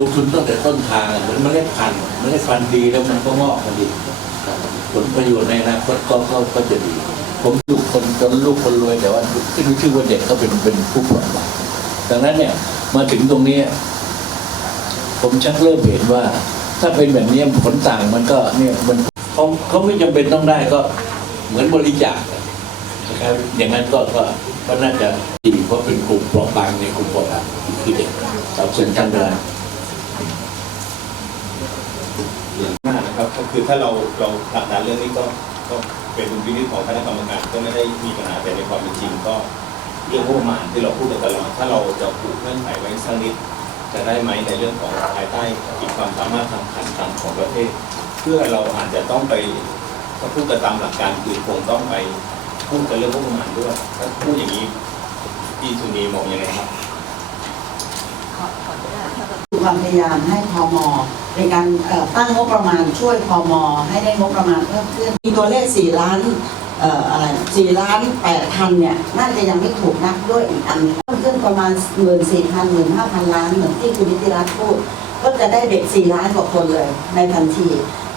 ลงทุนตั้งแต่ต้นทางเหมือนเมล็ดพันธุ์เมล็ดพันธุ์ดีแล้วมันก็งอกมาดีผลประโยชน์ในอนาคตก็ก็ก็จะดี ผมลูกคนจนลูกคนรวยแต่ว่าที่รู้ชื่อว่าเด็กก็เป็นเป็นผู้ปลอดภัยดังนั้นเนี่ยมาถึงตรงนี้ ผมชักเริ่มเห็นว่า ถ้าเป็นแบบนี้ผลต่างมันก็เนี่ยมันเขาเขาไม่จำเป็นต้องได้ก็เหมือนบริจาคนะครับอย่างนั้นก็ก็ก็น่าจะดีเพราะเป็นกลุ่มเปราะบางในกลุ่มเปราะบางคือเด็กสับสนทางเดิน มากนะครับก็คือถ้าเราเราผลักดันเรื่องนี้ก็ก็เป็นดุลพินิจของคณะกรรมการก็ไม่ได้มีปัญหาแต่ในความเป็นจริงก็เรื่องงบประมาณที่เราพูดกันตลอดถ้าเราจะผูกเงื่อนไขไว้สักนิดจะได้ไหมในเรื่องของภายใต้ขีดความสามารถทางการคลังของประเทศ เพื่อเราอาจจะต้องไปถ้าพูดกันตามหลักการคือคงต้องไปพูดกันเรื่องงบประมาณด้วยถ้าพูดอย่างนี้พี่สุนีมองยังไงครับ ความพยายามให้พมในการตั้งงบประมาณช่วยพมให้ได้งบประมาณเพิ่มขึ้นมีตัวเลข 4 ล้านเอ่ออะไร4ล้าน8พันเนี่ยน่าจะยังไม่ถูกนับด้วยอีกอันเพิ่มขึ้นประมาณ1 4 0 0 0 1 5 0 0 0ล้านเหมือนที่คุณนิติรัตน์พูด ก็จะได้เด็ก4ล้านกว่าคนเลยในทันที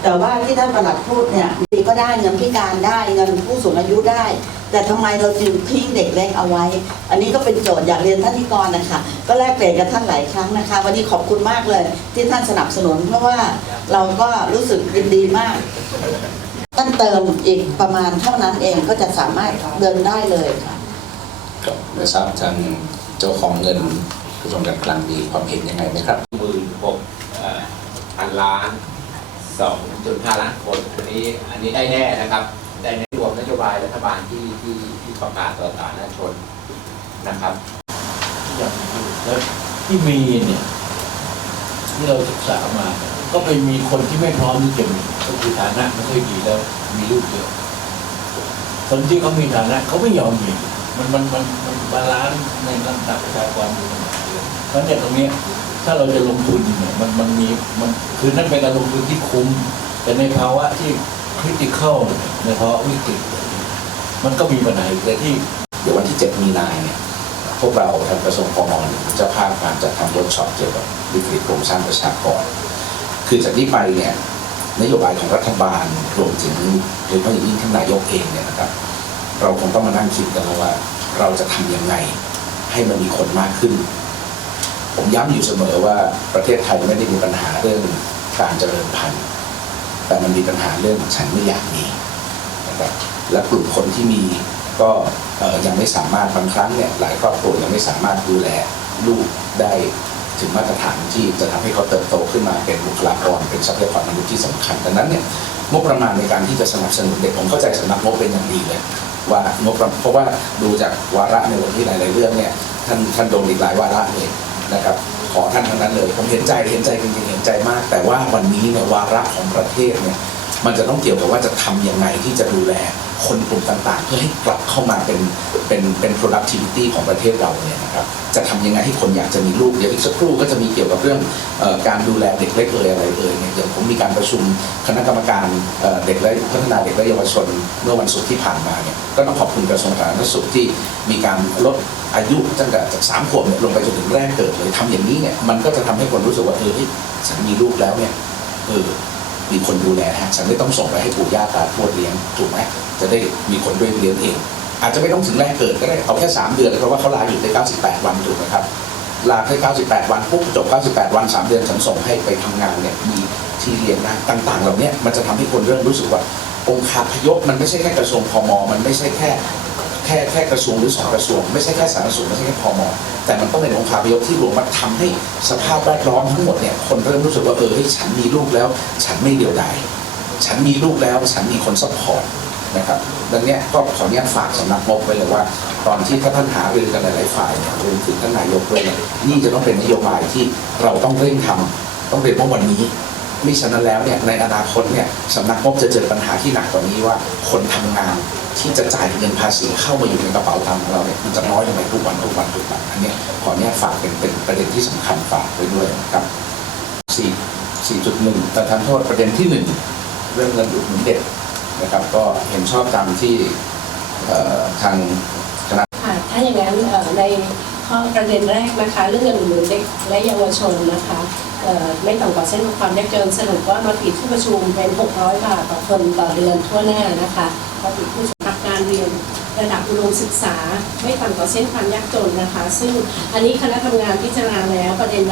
แต่ว่าที่ท่านประหลัดพูดเนี่ยดีก็ได้เงินพิการได้เงินผู้สูงอายุได้ แต่ทำไมเราจึงทิ้งเด็กเล็กเอาไว้ อันนี้ก็เป็นโจทย์อยากเรียนท่านนิกรนะคะ ก็แลกเปลี่ยนกับท่านหลายครั้งนะคะ วันนี้ขอบคุณมากเลย ที่ท่านสนับสนุนเพราะว่าเราก็รู้สึกยินดีมากท่านเติมอีกประมาณเท่านั้นเองก็จะสามารถเดินได้เลยค่ะครับไม่ทราบทางเจ้าของเงินกระทรวงการคลังมีความเห็นยังไงไหมครับหมื่นหกพันล้าน สองจุดห้าล้านคน อันนี้อันนี้ได้แน่นะครับได้ในรวมนโยบายรัฐบาลที่ที่ที่ประกาศต่อสาธารณชนนะครับอย่างแล้วที่มีเนี่ยที่เราศึกษามา ก็ไปมีคนที่ไม่พร้อมที่จะมีก็คือฐานะไม่ค่อยดีแล้วมีลูกเยอะคนที่เขามีฐานะเขาไม่ยอมมีมันมันมันมันบาลานซ์ในลำดับประชากรอยู่ประมาณเยอะเพราะเนี่ยตรงเนี้ย ถ้าเราจะลงทุนเนี่ยมันมันมีมันคือนั่นเป็นการลงทุนที่คุ้ม แต่ในภาวะที่คริติคอลในภาวะวิกฤตมันก็มีปัญหาแต่ที่เดี๋ยววันที่ 7 มีนาเนี่ยพวกเราทางกระทรวงพมจะพาการจัดทำเวิร์กช็อปเกี่ยวกับวิกฤตโครงสร้างประชากร คือจากนี้ไปเนี่ยนโยบายของรัฐบาลรวมถึงโดยเฉพาะอย่างยิ่งท่านนายกเองเนี่ยนะครับ เราคงต้องมานั่งคิดกันวว่าเราจะทำยังไงให้มันมีคนมากขึ้น ผมย้ำอยู่เสมอว่าประเทศไทยไม่ได้มีปัญหาเรื่องการเจริญพันธุ์ แต่มันมีปัญหาเรื่องฉันไม่อยากมีนะครับและกลุ่มคนที่มีก็ยังไม่สามารถบางครั้งเนี่ยหลายครอบครัวยังไม่สามารถดูแลลูกได้ถึงมาตรฐานที่จะทำให้เขาเติบโตขึ้นมาเป็นบุคลากรเป็นทรัพยากรมนุษย์ที่สำคัญดังนั้นเนี่ยงบประมาณในการที่จะสนับสนุนเด็กผมเข้าใจสำนักงบเป็นอย่างดีเลยว่างบประเพราะว่าดูจากวาระในวันที่หลาย ๆ เรื่องเนี่ยท่านท่านโดนอีกหลายวาระเลย นะครับขอท่านทั้งนั้นเลยผมเห็นใจเห็นใจจริงๆเห็นใจมาก แต่ว่าวันนี้เนี่ยวาระของประเทศเนี่ยมันจะต้องเกี่ยวกับว่าจะทำยังไงที่จะดูแลคนกลุ่มต่างๆ เพื่อให้กลับเข้ามาเป็นเป็นเป็น productivity ของประเทศเราเนี่ยนะครับ จะทำยังไงให้คนอยากจะมีลูกเดี๋ยวอีกสักครู่ก็จะมีเกี่ยวกับเรื่องอการดูแลเด็กเล็กเอ่ยอะไรเอ่ยเนี่ยเดี๋ยวผมมีการประชุมคณะกรรมการเด็กและพัฒนาเด็กและเยาวชน เมื่อวันศุกร์ที่ผ่านมาเนี่ยก็ต้องขอบคุณกระทรวงสาธารณสุขที่มีการลดอายุตั้งแต่จากสามขวบเนี่ยลงไปจนถึงแรกเกิดเลยทำอย่างนี้เนี่ยมันก็จะทำให้คนรู้สึกว่าเออฉันมีลูกแล้วเนี่ยเออมีคนดูแลฮะฉันไม่ต้องส่งไปให้ปู่ย่าตาทวดเลี้ยงถูกไหมจะได้มีคนด้วยเลี้ยงเอง อาจจะไม่ต้องถึงแรกเกิดก็ได้เอาแค่ 3 เดือนเพราะว่าเขาลาอยู่ได้98 วันถูกไหมครับลาแค่98 วันปุ๊บจบ 98 วัน 3 เดือนฉันส่งให้ไปทำงานเนี่ยมีที่เรียนได้ต่างๆ เหล่านี้มันจะทำให้คนเริ่มรู้สึกว่า องค์คาพยพมันไม่ใช่แค่กระทรวงพมมันไม่ใช่แค่แค่แค่กระทรวงหรือสองกระทรวงไม่ใช่แค่สาธารณสุขไม่ใช่แค่พมแต่มันต้องเป็นองค์คาพยพที่รวมมาทำให้สภาพแวดล้อมทั้งหมดเนี่ยคนเริ่มรู้สึกว่าเออฉันมีลูกแล้ว ฉันไม่เดียวดายฉันมีลูกแล้วฉันมีคนซัพพอร์ต นะครับดังนี้ก็ขออนุญาตฝากสำนักงบไว้เลยว่า ตอนที่ถ้าท่านหารือกันหลายๆฝ่ายเนี่ยรวมถึงท่านนายกด้วยเนี่ยนี่จะต้องเป็นนโยบายที่เราต้องเร่งทำต้องเรียนว่าวันนี้มิฉะนั้นแล้วเนี่ยในอนาคตเนี่ยสำนักงบจะเจอปัญหาที่หนักกว่านี้ว่า คนทำงานที่จะจ่ายเงินภาษีเข้ามาอยู่ในกระเป๋าตังของเราเนี่ยมันจะน้อยลงไปทุกวันทุกวันทุกวันอันนี้ขอเนี่ยฝากเป็นเป็นประเด็นที่สำคัญฝากไว้ด้วยครับสี่สี่จุดหนึ่งแต่ทานโทษประเด็นที่หนึ่งเรื่องเงินอุดหนุนเด็ก นะครับ ก็เห็นชอบตามที่ทางคณะค่ะถ้าอย่างนั้นในข้อประเด็นแรกนะคะ เรื่องเงินหนุนเด็กและเยาวชนนะคะไม่ต่ำกว่าเส้นความยากจนสรุปว่ามาติดที่ประชุมเป็น 600 บาทต่อคนต่อเดือนทั่วหน้านะคะมาติดผู้สมัครการเรียนระดับอุดมศึกษา ไม่ต่ำกว่าเส้นความยากจนนะคะ ซึ่งอันนี้คณะทำงานพิจารณาแล้วประเด็น